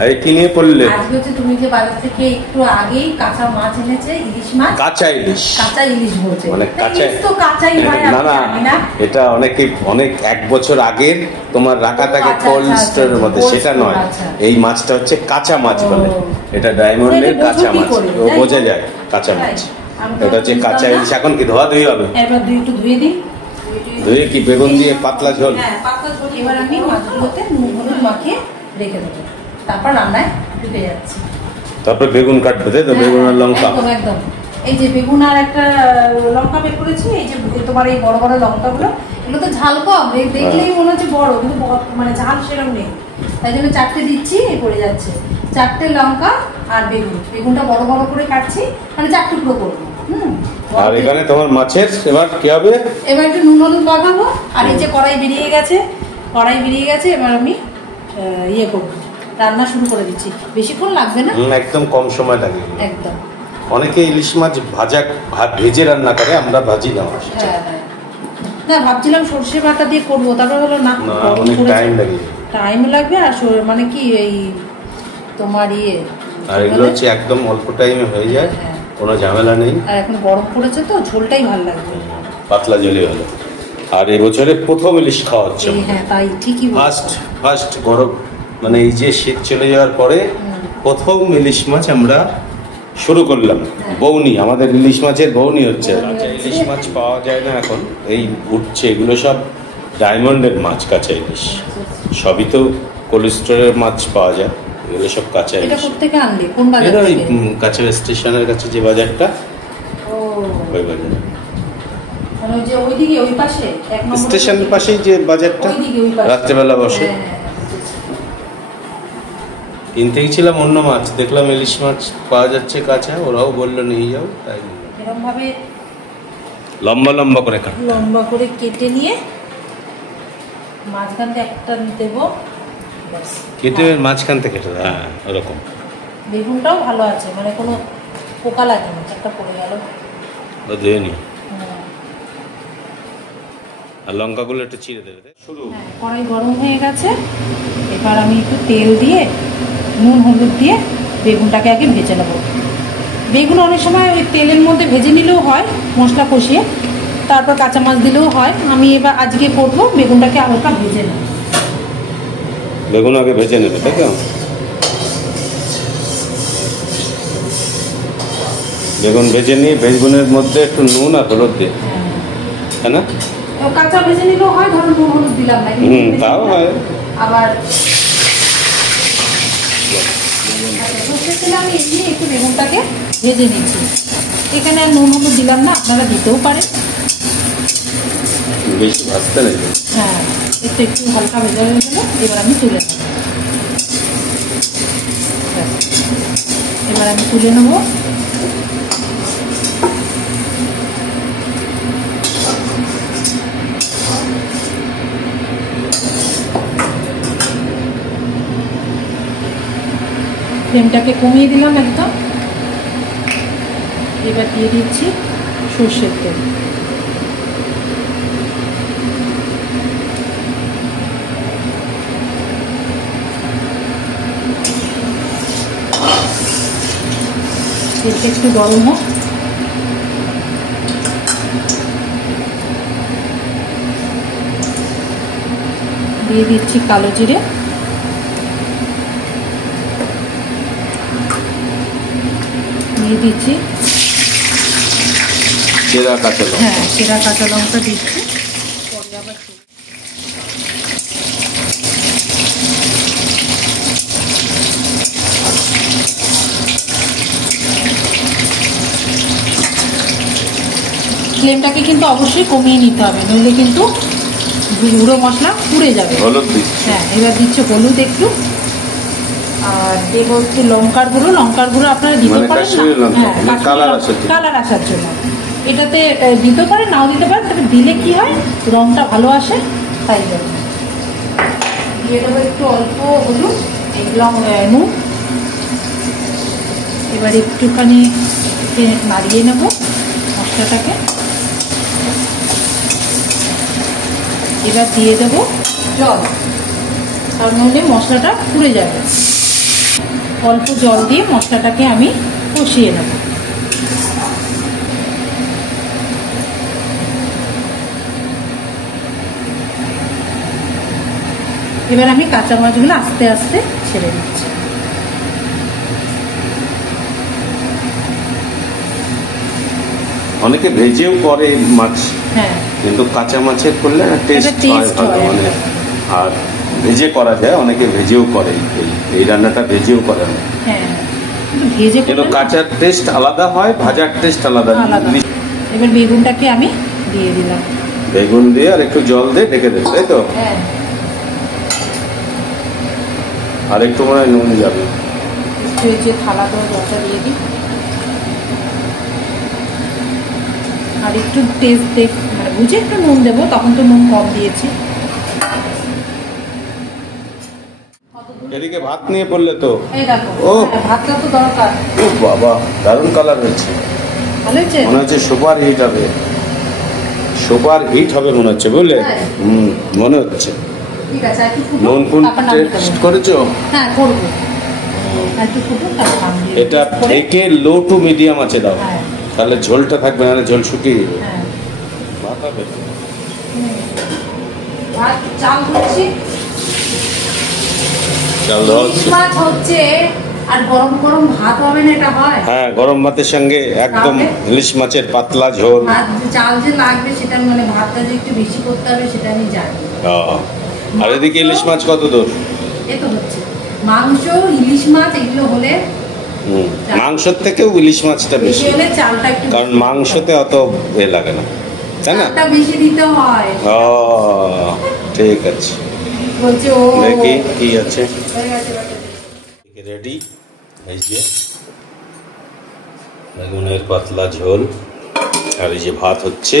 আরে কি নিয়ে পড়লে? আজকে হচ্ছে তুমি যে বাজার থেকে একটু আগেই কাঁচা মাছ এনেছে, ইলিশ মাছ। কাঁচা ইলিশ? কাঁচা ইলিশ বলছে, মানে কাঁচা তো কাঁচাই হয়। না, এটা অনেক 1 বছর আগের তোমার রাখা থাকে কোল্ড স্টোরের মধ্যে, সেটা নয়। এই মাছটা হচ্ছে কাঁচা মাছ বলে, এটা ডায়মন্ডের কাঁচা মাছ, বোঝা যায় কাঁচা মাছ। এটা হচ্ছে কাঁচা ইলিশ। এখন কি ধোয়া ধুই হবে? এবার একটু ধুয়ে দিই। ধুয়ে কি বেগুন দিয়ে পাতলা ঝোল? হ্যাঁ, পাতলা ঝোল। এবার আমি মাছগুলোতে নুন হলুদ মাখিয়ে রেখে দেবো, তারপর রান্নায় ঢুকে যাচ্ছি। তারপর বেগুন কাটবে, তাই তো? বেগুন আর লঙ্কা। একদম। এই যে বেগুন আর একটা লঙ্কা বের করেছি। এই যে তোমার এই বড় বড় লঙ্কাগুলো, এগুলো তো ঝাল কম, দেখলেই মনে হচ্ছে বড়, কিন্তু মানে ঝাল সেরকম নেই। তাই জন্য 4টে দিচ্ছি, এই পড়ে যাচ্ছে। 4টে লঙ্কা আর বেগুনটা বড় বড় করে কাটছি, মানে 4 টুকরো করবো। আর এখানে তোমার মাছের এবার কি হবে? এবার একটু নুন হলুদ মাখাবো। আর এই যে কড়াই বেরিয়ে গেছে, এবার আমি ইয়ে করবো, রান্না শুরু করে দিচ্ছি। বেশিক্ষণ লাগবে না, একদম কম সময় লাগে। একদম। অনেকে ইলিশ মাছ ভেজে রান্না করে, আমরা ভাজি না। হ্যাঁ, না ভাবছিলাম সর্ষে বাটা দিয়ে করবো, তারপর হলো না, অনেক টাইম লাগবে। আর মানে কি এই তোমার আর এগুলো হচ্ছে একদম অল্প টাইমে হয়ে যায়, কোনো ঝামেলা নেই। আর এখন গরম পড়েছে তো, ঝোলটাই ভালো লাগবে, পাতলা ঝোলে হলো। আর এই বছরে প্রথম ইলিশ খাওয়া হচ্ছে। হ্যাঁ, তাই ঠিকই। ফার্স্ট গরম, মানে এই যে শীত চলে যাওয়ার পরে প্রথম ইলিশ মাছ আমরা শুরু করলাম। বৌনি, আমাদের ইলিশ মাছের বৌনি হচ্ছে। কাঁচা ইলিশ মাছ পাওয়া যায় না এখন, এই উঠছে। এগুলো সব ডায়মন্ডের মাছ, কাঁচা ইলিশ। সবই তো কোল্ড স্টোরের মাছ পাওয়া যায়, এগুলো সব কাঁচা ইলিশ। ওই কাঁচা স্টেশনের কাছে যে বাজারটা, ওই বাজার, স্টেশনের পাশেই যে বাজারটা রাত্রেবেলা বসে। কিনতে গেছিলাম অন্য মাছ, দেখলাম ইলিশ মাছ পাওয়া যাচ্ছে কাঁচা, ওরাও বললো নিয়ে যাও, তাই লম্বা লম্বা করে কেটে নিয়ে মাঝখান থেকে একটা দেবো, কেটে মাঝখান থেকে কেটে। হ্যাঁ, ওরকম। বেগুনটাও ভালো আছে, মানে কোনো পোকা লাগে না। একটা পড়ে গেল, ও দিয়ে নি। আর লঙ্কাগুলো একটু চিড়ে দেবে। শুরু। কড়াই গরম হয়ে গেছে, এবার আমি একটু তেল দিয়ে নুন হলুদ দিয়ে বেগুনটাকে আগে ভেজে নেবো। বেগুন অনেক সময় ওই তেলের মধ্যে ভেজে নিলেও হয়, মশলা কষিয়ে, তারপর কাঁচা মাছ দিলেও হয়। আমি এবার আজকে করবো বেগুনটাকে হালকা ভেজে নেব। বেগুন আগে ভেজে নেবে, তাই তো? বেগুন ভেজে নিয়ে বেগুনের মধ্যে একটু নুন আর হলুদ দিয়ে, তাই না? কাঁচা ভেজে নিলেও হয়, ধরুন নুন হলুদ দিলাম না, তাও হয়। আবার আমি এমনি একটু বেগুনটাকে ভেজে নিচ্ছি, এখানে আর নুন হলুদ দিলাম না, আপনারা দিতেও পারেন। বেশি ভাজতে নেই। হ্যাঁ, একটু হালকা ভেজা হয়ে গেলে এবার আমি তুলে নেব। ফ্লেমটাকে কমিয়ে দিলাম একদম। এবার দিয়ে দিচ্ছি সর্ষের তেল। তেলটা একটু গরম হোক, দিয়ে দিচ্ছি কালো জিরে, দিয়ে দিচ্ছি সেরা কাঁচা লঙ্কা। হ্যাঁ, সেরা কাঁচা লঙ্কা দিচ্ছি। পরে আবার ফ্লেমটাকে কিন্তু অবশ্যই কমিয়ে নিতে হবে, নইলে কিন্তু গুঁড়ো মশলা পুড়ে যাবে। হলুদ দিচ্ছি। হ্যাঁ, এবার দিচ্ছি হলুদ একটু, আর দেবো একটু লঙ্কার গুঁড়ো আপনারা দিতে পারেন, কালার আসার জন্য। এটাতে দিতে পারেন, নাও দিতে পারেন, তবে দিলে কি হয় রংটা ভালো আসে, তাই জন্য দিয়ে দেবো একটু অল্প হলুদ, নুন। এবার একটুখানি নাড়িয়ে নেব মশলাটাকে। এবার দিয়ে দেবো জল, কারণ নইলে মশলাটা পুড়ে যাবে। অল্প জল দিয়ে মশলাটাকে আমি কষিয়ে নেব। এবার আমি কাঁচা মাছগুলো আস্তে আস্তে ছেড়ে দিচ্ছি। অনেকে ভেজেও করে মাছ, হ্যাঁ, কিন্তু কাঁচা মাছের করলে টেস্ট হয় ভালো, মানে আর ভেজে করা যায়, অনেকে ভেজেও করে, এই রান্নাটা ভেজেও করে না। হ্যাঁ, ভেজে কিন্তু কাঁচার টেস্ট আলাদা হয়, ভাজার টেস্ট আলাদা। এবার বেগুনটাকে আমি দিয়ে দিলাম, বেগুন দিয়ে আর একটু জল দিয়ে ঢেকে দেবে, তাই তো? হ্যাঁ, আর একটু মনে হয় নুন যাবে। একটু এই যে থালা করে জলটা দিয়ে দিই, আর একটু টেস্ট মানে বুঝে একটু নুন দেবো, তখন তো নুন কম দিয়েছি। এদিকে ভাত নিয়ে পড়লে তো, এই দেখো, ও ভাতটা তো দরকার। ও বাবা, দারুণ কালার হয়েছে, ভালো হয়েছে, মনে হচ্ছে সুপার হিট হবে, সুপার হিট হবে মনে হচ্ছে, বুঝলে? মনে হচ্ছে। ঠিক আছে, একটু নুন ফুন টেস্ট করেছো? হ্যাঁ, করবো, একটু ফুটুন তারপর নাম দিয়ে এটা থেকে লো টু মিডিয়াম আছে দাও, হ্যাঁ, তাহলে ঝোলটা থাকবে না, ঝোল শুকিয়ে যাবে। হ্যাঁ, ভাত হবে, ভাত চাল হচ্ছে, চাল দেওয়া হচ্ছে। মাছ হচ্ছে, আর গরম গরম ভাত হবে না, এটা হয়? হ্যাঁ, গরম ভাতের সঙ্গে একদম ইলিশ মাছের পাতলা ঝোল। ভাত চাল যে লাগবে সেটা, মানে ভাতটা যে একটু বেশি করতে হবে সেটা আমি জানি। আর এদিকে ইলিশ মাছ কত দূর? এ তো হচ্ছে মাংস, ইলিশ মাছ এগুলো হলে, মাংসের থেকেও ইলিশ মাছটা বেশি, হলে চালটা একটু, কারণ মাংসতে অত এ লাগে না, তাই না? চালটা বেশি দিতে হয়। ও ঠিক আছে, বলছে ও দেখি কি আছে। হয়ে গেছে, রেডি, এই যে বেগুনের পাতলা ঝোল, আর এই যে ভাত হচ্ছে।